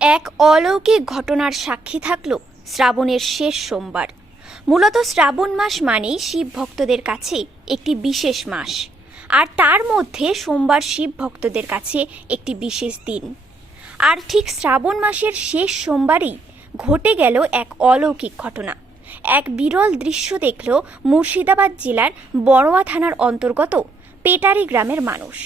এক অলৌকিক ঘটনার সাক্ষী থাকল শ্রাবণের শেষ সোমবার। মূলত শ্রাবণ মাস মানেই শিব ভক্তদের কাছে একটি বিশেষ মাস, আর তার মধ্যে সোমবার শিব ভক্তদের কাছে একটি বিশেষ দিন। আর ঠিক শ্রাবণ মাসের শেষ সোমবারেই ঘটে গেল এক অলৌকিক ঘটনা। এক বিরল দৃশ্য দেখল মুর্শিদাবাদ জেলার বড়োয়া থানার অন্তর্গত পেটারি গ্রামের মানুষ।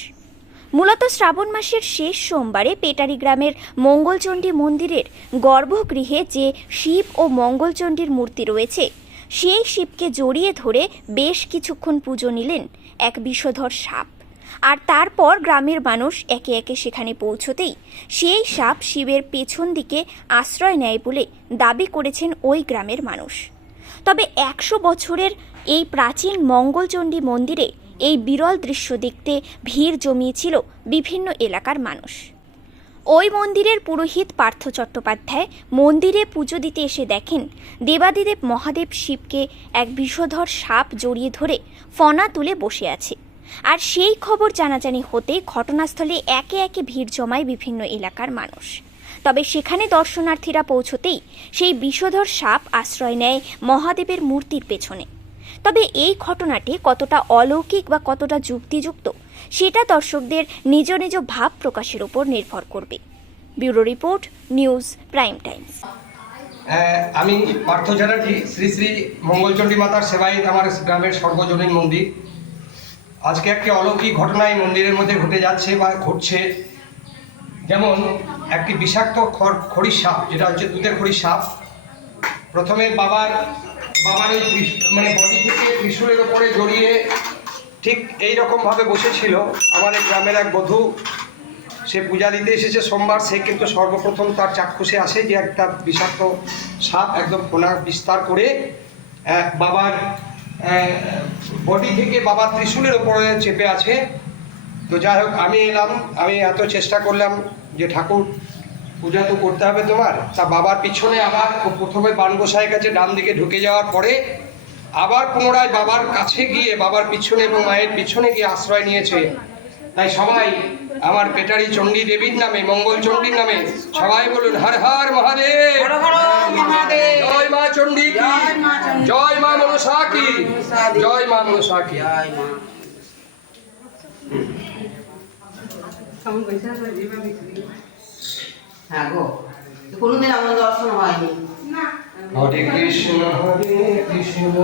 মূলত শ্রাবণ মাসের শেষ সোমবারে পেটারি গ্রামের মঙ্গলচণ্ডী মন্দিরের গর্ভগৃহে যে শিব ও মঙ্গলচণ্ডীর মূর্তি রয়েছে, সেই শিবকে জড়িয়ে ধরে বেশ কিছুক্ষণ পুজো নিলেন এক বিষধর সাপ। আর তারপর গ্রামের মানুষ একে একে সেখানে পৌঁছতেই সেই সাপ শিবের পেছন দিকে আশ্রয় নেয় বলে দাবি করেছেন ওই গ্রামের মানুষ। তবে 100 বছরের এই প্রাচীন মঙ্গলচণ্ডী মন্দিরে এই বিরল দৃশ্য দেখতে ভিড় জমিয়েছিল বিভিন্ন এলাকার মানুষ। ওই মন্দিরের পুরোহিত পার্থ চট্টোপাধ্যায় মন্দিরে পুজো দিতে এসে দেখেন দেবাদিদেব মহাদেব শিবকে এক বিষধর সাপ জড়িয়ে ধরে ফনা তুলে বসে আছে। আর সেই খবর জানাজানি হতে ঘটনাস্থলে একে একে ভিড় জমায় বিভিন্ন এলাকার মানুষ। তবে সেখানে দর্শনার্থীরা পৌঁছতেই সেই বিষধর সাপ আশ্রয় নেয় মহাদেবের মূর্তির পেছনে। তবে এই ঘটনাটি কতটা অলৌকিক বা কতটা যুক্তিযুক্ত, সেটা দর্শকদের নিজ নিজ ভাব প্রকাশের উপর নির্ভর করবে। Bureau report, news prime Times. আমি পার্থ চ্যাটার্জি, শ্রী শ্রী মঙ্গলচণ্ডী মাতার সেবায়িত আমার গ্রামের সর্বজনীন মন্দির। আজকে একটি অলৌকিক ঘটনা এই মন্দিরের মধ্যে ঘটে যাচ্ছে বা ঘটছে। যেমন একটি বিষাক্ত খড়ির সাপ, যেটা হচ্ছে দুধের খড়ির সাপ, প্রথমে বাবার ওই বডি থেকে ত্রিশূলের ওপরে জড়িয়ে ঠিক এইরকমভাবে বসেছিল। আমাদের গ্রামের এক বধূ, সে পূজা দিতে এসেছে সোমবার, সে কিন্তু সর্বপ্রথম তার চাক্ষুষে আসে যে একটা বিষাক্ত সাপ একদম ফোনা বিস্তার করে বাবার বডি থেকে বাবার ত্রিশূলের ওপরে চেপে আছে। তো যাই হোক, আমি এলাম, আমি এত চেষ্টা করলাম যে ঠাকুর পূজা তো করতে হবে তোমার। তা বাবার পিছনে আবার প্রথমে বান গোসাইয়ের কাছে ডান দিকে ঢুকে যাওয়ার পরে আবার পুনরায় বাবার কাছে গিয়ে বাবার পিছনে এবং মায়ের পিছনে গিয়ে আশ্রয় নিয়েছে। তাই সবাই আমার পেটারি চণ্ডী দেবীর নামে, মঙ্গল চণ্ডীর নামে সবাই বলুন হর হর মহাদেব, জয় মা চণ্ডী কি, জয় মা মনসা কি, জয় মা মনসা কি। হ্যাঁ গো, কোনোদিন আমার দর্শন হয়নি। হরে কৃষ্ণ হরে কৃষ্ণ।